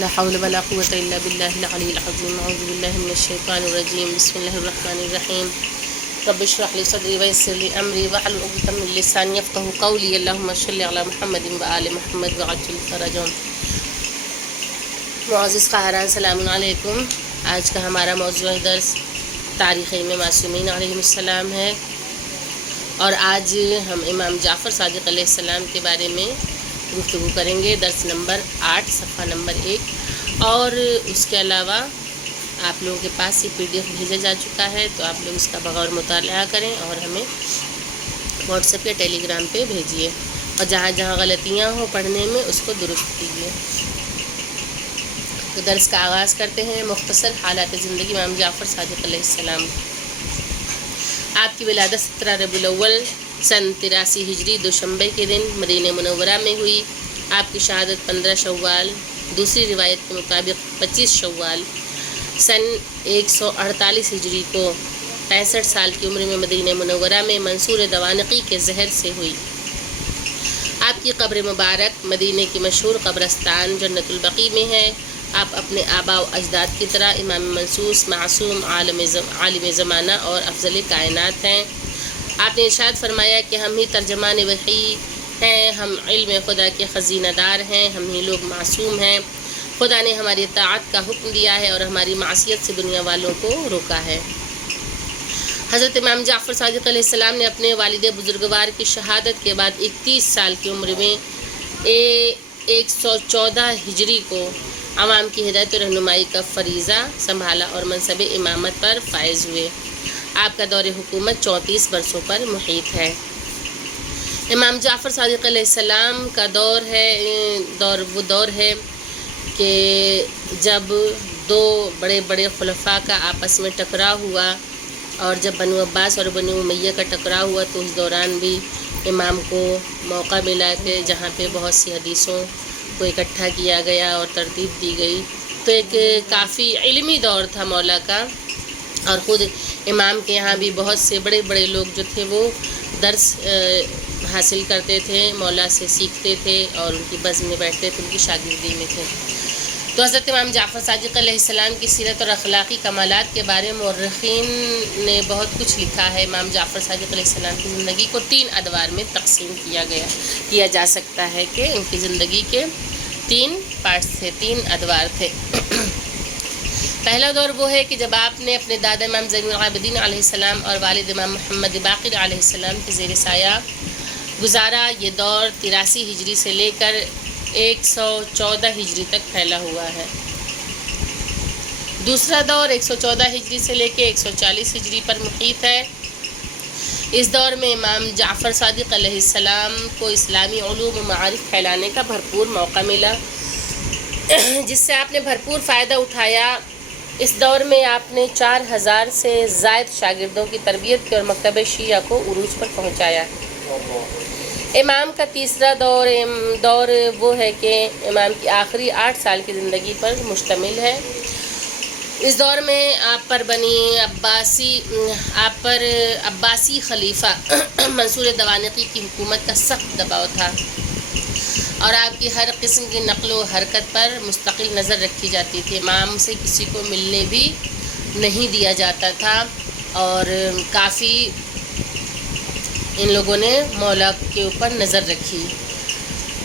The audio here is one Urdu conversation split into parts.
لا حول ولا قوة إلا بالله العلي العظيم أعوذ بالله من الشيطان الرجيم بسم الله الرحمن الرحيم رب اشرح لي صدري ويسر لي أمري واحلل عقدة من لساني يفقهوا قولي اللهم صل على محمد وآل محمد وعجل فرجهم. معزز قاہران السلام علیکم. آج کا ہمارا موضوع درس تاریخ امام معصومین علیہ السلام ہے اور آج ہم امام جعفر صادق علیہ السلام کے بارے میں گفتگو کریں گے. درس نمبر 8 صفحہ نمبر 1 اور اس کے علاوہ آپ لوگوں کے پاس یہ PDF بھیجا جا چکا ہے تو آپ لوگ اس کا بغور مطالعہ کریں اور ہمیں واٹس ایپ یا ٹیلی گرام پہ بھیجیے اور جہاں جہاں غلطیاں ہوں پڑھنے میں اس کو درست کیجیے. تو درس کا آغاز کرتے ہیں. مختصر حالات زندگی امام جعفر صادق علیہ السلام. آپ کی ولادت 17 ربیع الاول سن 83 ہجری دوشنبے کے دن مدینہ منورہ میں ہوئی. آپ کی شہادت 15 شوال دوسری روایت کے مطابق 25 شوال سن 148 ہجری کو 65 سال کی عمر میں مدینہ منورہ میں منصور دوانقی کے زہر سے ہوئی. آپ کی قبر مبارک مدینہ کی مشہور قبرستان جنت البقیع میں ہے. آپ اپنے آباء و اجداد کی طرح امام منصوص معصوم عالم زمانہ اور افضل کائنات ہیں. آپ نے ارشاد فرمایا کہ ہم ہی ترجمان وحی ہیں، ہم علم خدا کے خزینہ دار ہیں، ہم ہی لوگ معصوم ہیں. خدا نے ہماری اطاعت کا حکم دیا ہے اور ہماری معصیت سے دنیا والوں کو روکا ہے. حضرت امام جعفر صادق علیہ السلام نے اپنے والد بزرگوار کی شہادت کے بعد 31 سال کی عمر میں 114 ہجری کو عوام کی ہدایت و رہنمائی کا فریضہ سنبھالا اور منصب امامت پر فائز ہوئے. آپ کا دور حکومت 34 برسوں پر محیط ہے. امام جعفر صادق علیہ السلام کا وہ دور ہے کہ جب دو بڑے بڑے خلفاء کا آپس میں ٹکراؤ ہوا اور جب بنو عباس اور بنو امیہ کا ٹکراؤ ہوا تو اس دوران بھی امام کو موقع ملا کہ جہاں پہ بہت سی حدیثوں کو اکٹھا کیا گیا اور ترتیب دی گئی. تو ایک کافی علمی دور تھا مولا کا اور خود امام کے یہاں بھی بہت سے بڑے بڑے لوگ جو تھے وہ درس حاصل کرتے تھے، مولا سے سیکھتے تھے اور ان کی بزم میں بیٹھتے تھے، ان کی شاگردی میں تھے. تو حضرت امام جعفر صادق علیہ السلام کی سیرت اور اخلاقی کمالات کے بارے میں مورخین نے بہت کچھ لکھا ہے. امام جعفر صادق علیہ السلام کی زندگی کو 3 ادوار میں تقسیم کیا جا سکتا ہے کہ ان کی زندگی کے 3 پارٹس تھے، 3 ادوار تھے. پہلا دور وہ ہے کہ جب آپ نے اپنے دادا امام زین العابدین علیہ السلام اور والد امام محمد باقر علیہ السلام کے زیر سایہ گزارا. یہ دور 83 ہجری سے لے کر 114 ہجری تک پھیلا ہوا ہے. دوسرا دور 114 ہجری سے لے کے 140 ہجری پر محیط ہے. اس دور میں امام جعفر صادق علیہ السلام کو اسلامی علوم و معارف پھیلانے کا بھرپور موقع ملا جس سے آپ نے بھرپور فائدہ اٹھایا. اس دور میں آپ نے 4000 سے زائد شاگردوں کی تربیت کی اور مکتب شیعہ کو عروج پر پہنچایا. امام کا تیسرا دور وہ ہے کہ امام کی آخری 8 سال کی زندگی پر مشتمل ہے. اس دور میں آپ پر عباسی خلیفہ منصور دوانقی کی حکومت کا سخت دباؤ تھا اور آپ کی ہر قسم کی نقل و حرکت پر مستقل نظر رکھی جاتی تھی. امام سے کسی کو ملنے بھی نہیں دیا جاتا تھا اور کافی ان لوگوں نے مولا کے اوپر نظر رکھی.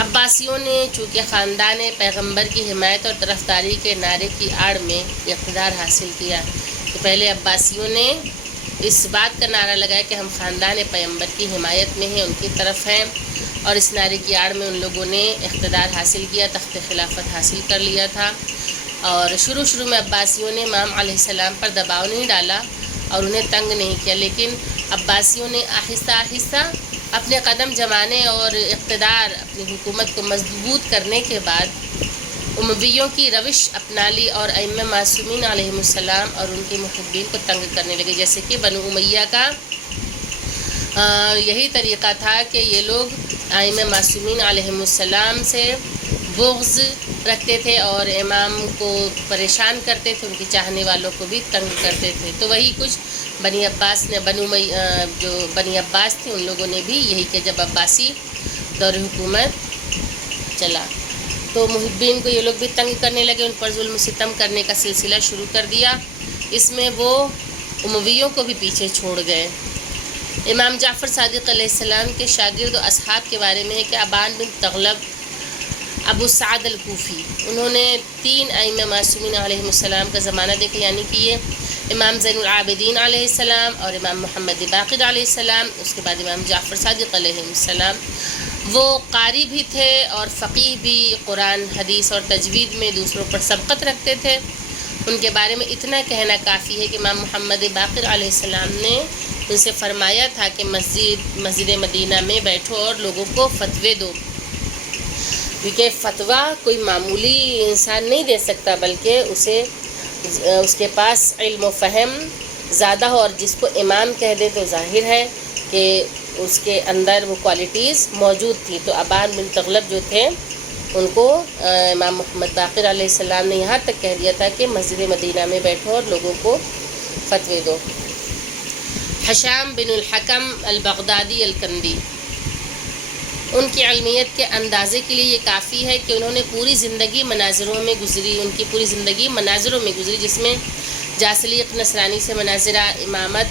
عباسیوں نے چونکہ خاندان پیغمبر کی حمایت اور طرفداری کے نعرے کی آڑ میں اقتدار حاصل کیا. تو پہلے عباسیوں نے اس بات کا نعرہ لگایا کہ ہم خاندان پیغمبر کی حمایت میں ہیں، ان کی طرف ہیں، اور اس نعرے کی آڑ میں ان لوگوں نے اقتدار حاصل کیا، تخت خلافت حاصل کر لیا تھا. اور شروع میں عباسیوں نے امام علیہ السلام پر دباؤ نہیں ڈالا اور انہیں تنگ نہیں کیا، لیکن عباسیوں نے آہستہ آہستہ اپنے قدم جمانے اور اقتدار اپنی حکومت کو مضبوط کرنے کے بعد امویوں کی روش اپنا لی اور ائمہ معصومین علیہم السلام اور ان کے محبین کو تنگ کرنے لگے. جیسے کہ بنو امیہ کا یہی طریقہ تھا کہ یہ لوگ ائمہ معصومین علیہم السلام سے بغض رکھتے تھے اور امام کو پریشان کرتے تھے، ان کے چاہنے والوں کو بھی تنگ کرتے تھے. تو وہی کچھ بنی عباس نے جو بنی عباس تھے ان لوگوں نے بھی یہی کہ جب عباسی دور حکومت چلا. تو محبین کو یہ لوگ بھی تنگ کرنے لگے، ان پر ظلم و ستم کرنے کا سلسلہ شروع کر دیا۔ اس میں وہ امویوں کو بھی پیچھے چھوڑ گئے۔ امام جعفر صادق علیہ السلام کے شاگرد و اصحاب کے بارے میں ہے کہ ابان بن تغلب ابو سعد الکوفی، انہوں نے 3 ائمہ معصومین علیہ السلام کا زمانہ دیکھا، یعنی کہ یہ امام زین العابدین علیہ السلام اور امام محمد باقر علیہ السلام، اس کے بعد امام جعفر صادق علیہ السلام۔ وہ قاری بھی تھے اور فقیہ بھی، قرآن حدیث اور تجوید میں دوسروں پر سبقت رکھتے تھے۔ ان کے بارے میں اتنا کہنا کافی ہے کہ امام محمد باقر علیہ السلام نے ان سے فرمایا تھا کہ مسجد مدینہ میں بیٹھو اور لوگوں کو فتوے دو، کیونکہ فتویٰ کوئی معمولی انسان نہیں دے سکتا، بلکہ اس کے پاس علم و فہم زیادہ ہو، اور جس کو امام کہہ دے تو ظاہر ہے کہ اس کے اندر وہ کوالٹیز موجود تھی۔ تو ابان بن تغلب جو تھے ان کو امام محمد باقر علیہ السلام نے یہاں تک کہہ دیا تھا کہ مسجد مدینہ میں بیٹھو اور لوگوں کو فتوے دو۔ حشام بن الحکم البغدادی الکندی، ان کی علمیت کے اندازے کے لیے یہ کافی ہے کہ انہوں نے پوری زندگی مناظروں میں گزری، جس میں جاثلیق نصرانی سے مناظرہ، امامت،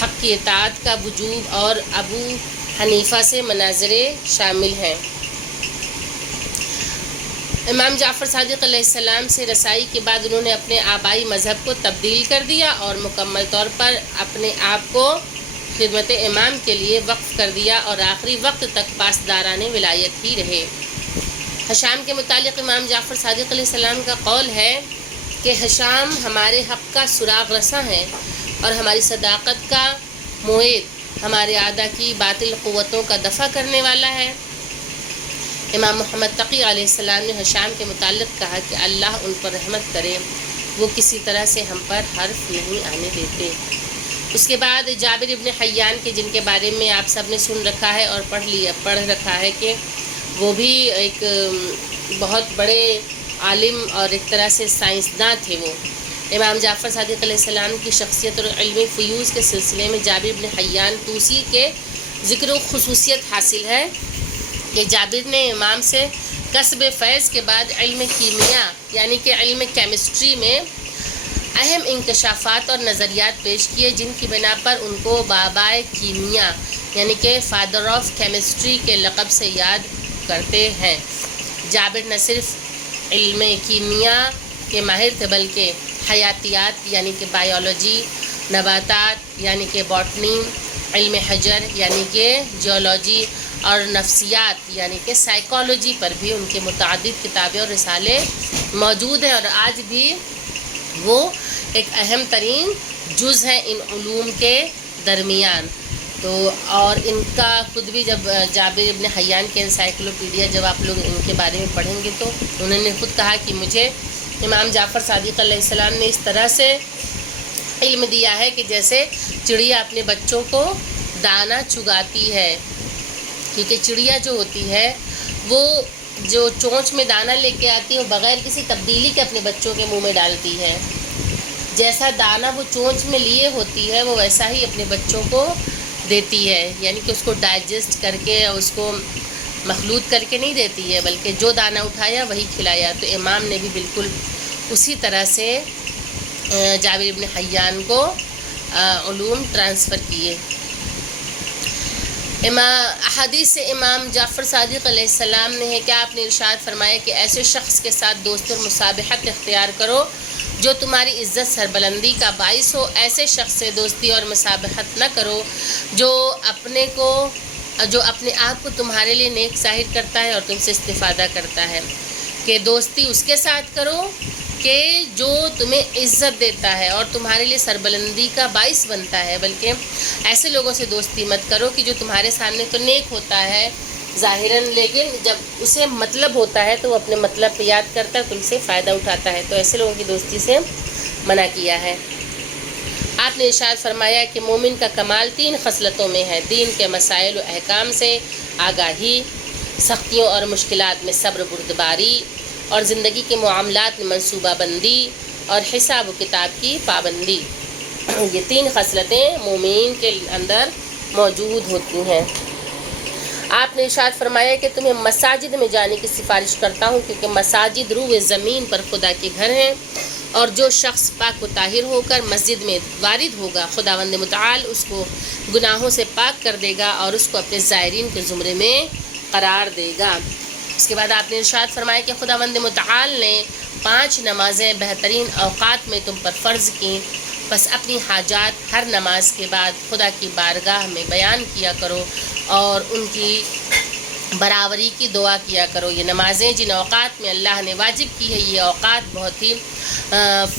حق کی اطاعت کا وجوب اور ابو حنیفہ سے مناظرے شامل ہیں۔ امام جعفر صادق علیہ السلام سے رسائی کے بعد انہوں نے اپنے آبائی مذہب کو تبدیل کر دیا اور مکمل طور پر اپنے آپ کو خدمت امام کے لیے وقف کر دیا اور آخری وقت تک پاسداران ولایت ہی رہے۔ حشام کے متعلق امام جعفر صادق علیہ السلام کا قول ہے کہ حشام ہمارے حق کا سراغ رساں ہے اور ہماری صداقت کا معید، ہمارے اعداء کی باطل قوتوں کا دفع کرنے والا ہے۔ امام محمد تقی علیہ السلام نے حشام کے متعلق کہا کہ اللہ ان پر رحمت کرے، وہ کسی طرح سے ہم پر حرف نہیں آنے دیتے۔ اس کے بعد جابر ابن حیان کے، جن کے بارے میں آپ سب نے سن رکھا ہے اور پڑھ رکھا ہے کہ وہ بھی ایک بہت بڑے عالم اور ایک طرح سے سائنسداں تھے۔ وہ امام جعفر صادق علیہ السلام کی شخصیت اور علمی فیوز کے سلسلے میں جابر ابن حیان توسی کے ذکر و خصوصیت حاصل ہے کہ جابر نے امام سے کسب فیض کے بعد علم کیمیا یعنی کہ علم کیمسٹری میں اہم انکشافات اور نظریات پیش کیے، جن کی بنا پر ان کو بابائے کیمیا یعنی کہ فادر آف کیمسٹری کے لقب سے یاد کرتے ہیں۔ جابر نہ صرف علم کیمیا کے ماہر تھے بلکہ حیاتیات یعنی کہ بائیولوجی، نباتات یعنی کہ باٹنی، علم حجر یعنی کہ جیولوجی اور نفسیات یعنی کہ سائیکالوجی پر بھی ان کے متعدد کتابیں اور رسالے موجود ہیں، اور آج بھی وہ ایک اہم ترین جز ہے ان علوم کے درمیان۔ تو اور ان کا خود بھی جب جابر ابن حیان کے انسائکلوپیڈیا جب آپ لوگ ان کے بارے میں پڑھیں گے تو انہوں نے خود کہا کہ مجھے امام جعفر صادق علیہ السلام نے اس طرح سے علم دیا ہے کہ جیسے چڑیا اپنے بچوں کو دانہ چگاتی ہے، کیونکہ چڑیا جو ہوتی ہے وہ جو چونچ میں دانہ لے کے آتی ہے وہ بغیر کسی تبدیلی کے اپنے بچوں کے منہ میں ڈالتی ہے۔ جیسا دانہ وہ چونچ میں لیے ہوتی ہے وہ ویسا ہی اپنے بچوں کو دیتی ہے، یعنی کہ اس کو ڈائجسٹ کر کے اس کو مخلوط کر کے نہیں دیتی ہے بلکہ جو دانہ اٹھایا وہی کھلایا۔ تو امام نے بھی بالکل اسی طرح سے جابر ابن حیان کو علوم ٹرانسفر کیے۔ احادیث سے امام جعفر صادق علیہ السلام نے ہے کہ آپ نے ارشاد فرمایا کہ ایسے شخص کے ساتھ دوستی اور مصابحت اختیار کرو جو تمہاری عزت سربلندی کا باعث ہو، ایسے شخص سے دوستی اور مصابحت نہ کرو جو اپنے آپ کو تمہارے لیے نیک ظاہر کرتا ہے اور تم سے استفادہ کرتا ہے، کہ دوستی اس کے ساتھ کرو کہ جو تمہیں عزت دیتا ہے اور تمہارے لیے سربلندی کا باعث بنتا ہے، بلکہ ایسے لوگوں سے دوستی مت کرو کہ جو تمہارے سامنے تو نیک ہوتا ہے ظاہراً، لیکن جب اسے مطلب ہوتا ہے تو وہ اپنے مطلب پہ یاد کرتا ہے، تم سے فائدہ اٹھاتا ہے، تو ایسے لوگوں کی دوستی سے منع کیا ہے۔ آپ نے ارشاد فرمایا کہ مومن کا کمال 3 خصلتوں میں ہے: دین کے مسائل و احکام سے آگاہی، سختیوں اور مشکلات میں صبر بردباری، اور زندگی کے معاملات میں منصوبہ بندی اور حساب و کتاب کی پابندی۔ یہ 3 خصلتیں مومن کے اندر موجود ہوتی ہیں۔ آپ نے ارشاد فرمایا کہ تمہیں مساجد میں جانے کی سفارش کرتا ہوں، کیونکہ مساجد روئے زمین پر خدا کے گھر ہیں، اور جو شخص پاک و طاہر ہو کر مسجد میں وارد ہوگا، خداوند متعال اس کو گناہوں سے پاک کر دے گا اور اس کو اپنے زائرین کے زمرے میں قرار دے گا۔ اس کے بعد آپ نے ارشاد فرمایا کہ خداوند متعال نے 5 نمازیں بہترین اوقات میں تم پر فرض کیں، بس اپنی حاجات ہر نماز کے بعد خدا کی بارگاہ میں بیان کیا کرو اور ان کی برابری کی دعا کیا کرو۔ یہ نمازیں جن اوقات میں اللہ نے واجب کی ہے، یہ اوقات بہت ہی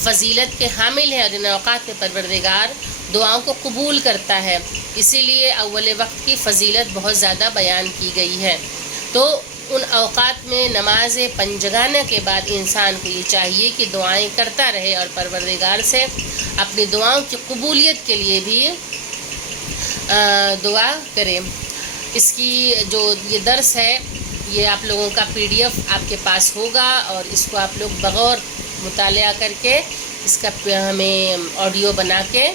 فضیلت کے حامل ہیں، اور ان اوقات میں پروردگار دعاؤں کو قبول کرتا ہے، اسی لیے اول وقت کی فضیلت بہت زیادہ بیان کی گئی ہے۔ تو ان اوقات میں نماز پنجگانہ کے بعد انسان کو یہ چاہیے کہ دعائیں کرتا رہے اور پروردگار سے اپنی دعاؤں کی قبولیت کے لیے بھی دعا کرے۔ اس کی جو یہ درس ہے، یہ آپ لوگوں کا PDF آپ کے پاس ہوگا، اور اس کو آپ لوگ بغور مطالعہ کر کے اس کا ہمیں آڈیو بنا کے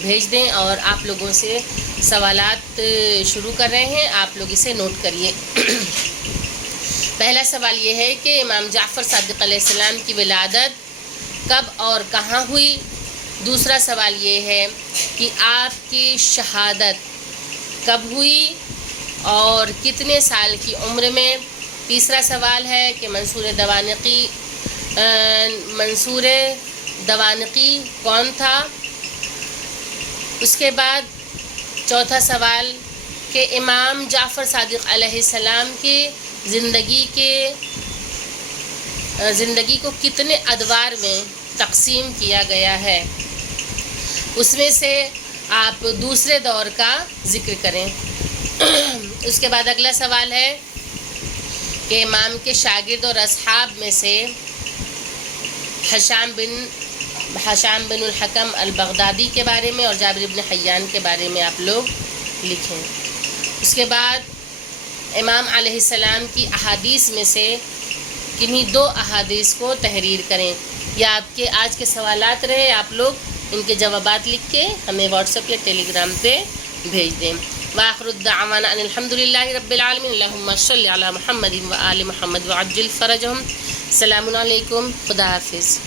بھیج دیں، اور آپ لوگوں سے سوالات شروع کر رہے ہیں، آپ لوگ اسے نوٹ کریے۔ پہلا سوال یہ ہے کہ امام جعفر صادق علیہ السلام کی ولادت کب اور کہاں ہوئی؟ دوسرا سوال یہ ہے کہ آپ کی شہادت کب ہوئی اور کتنے سال کی عمر میں؟ تیسرا سوال ہے کہ منصور دوانقی کون تھا؟ اس کے بعد چوتھا سوال کہ امام جعفر صادق علیہ السلام کی زندگی کو کتنے ادوار میں تقسیم کیا گیا ہے؟ اس میں سے آپ دوسرے دور کا ذکر کریں۔ اس کے بعد اگلا سوال ہے کہ امام کے شاگرد اور اصحاب میں سے حشام بن الحکم البغدادی کے بارے میں اور جابر بن حیان کے بارے میں آپ لوگ لکھیں۔ اس کے بعد امام علیہ السلام کی احادیث میں سے کنہی 2 احادیث کو تحریر کریں۔ یہ آپ کے آج کے سوالات رہے، آپ لوگ ان کے جوابات لکھ کے ہمیں واٹس ایپ یا ٹیلی گرام پہ بھیج دیں۔ وآخر الدعوانا ان الحمدللہ رب العالمین، اللہم صلی علی محمد و آل محمد وعجل فرجہم۔ السلام علیکم، خدا حافظ۔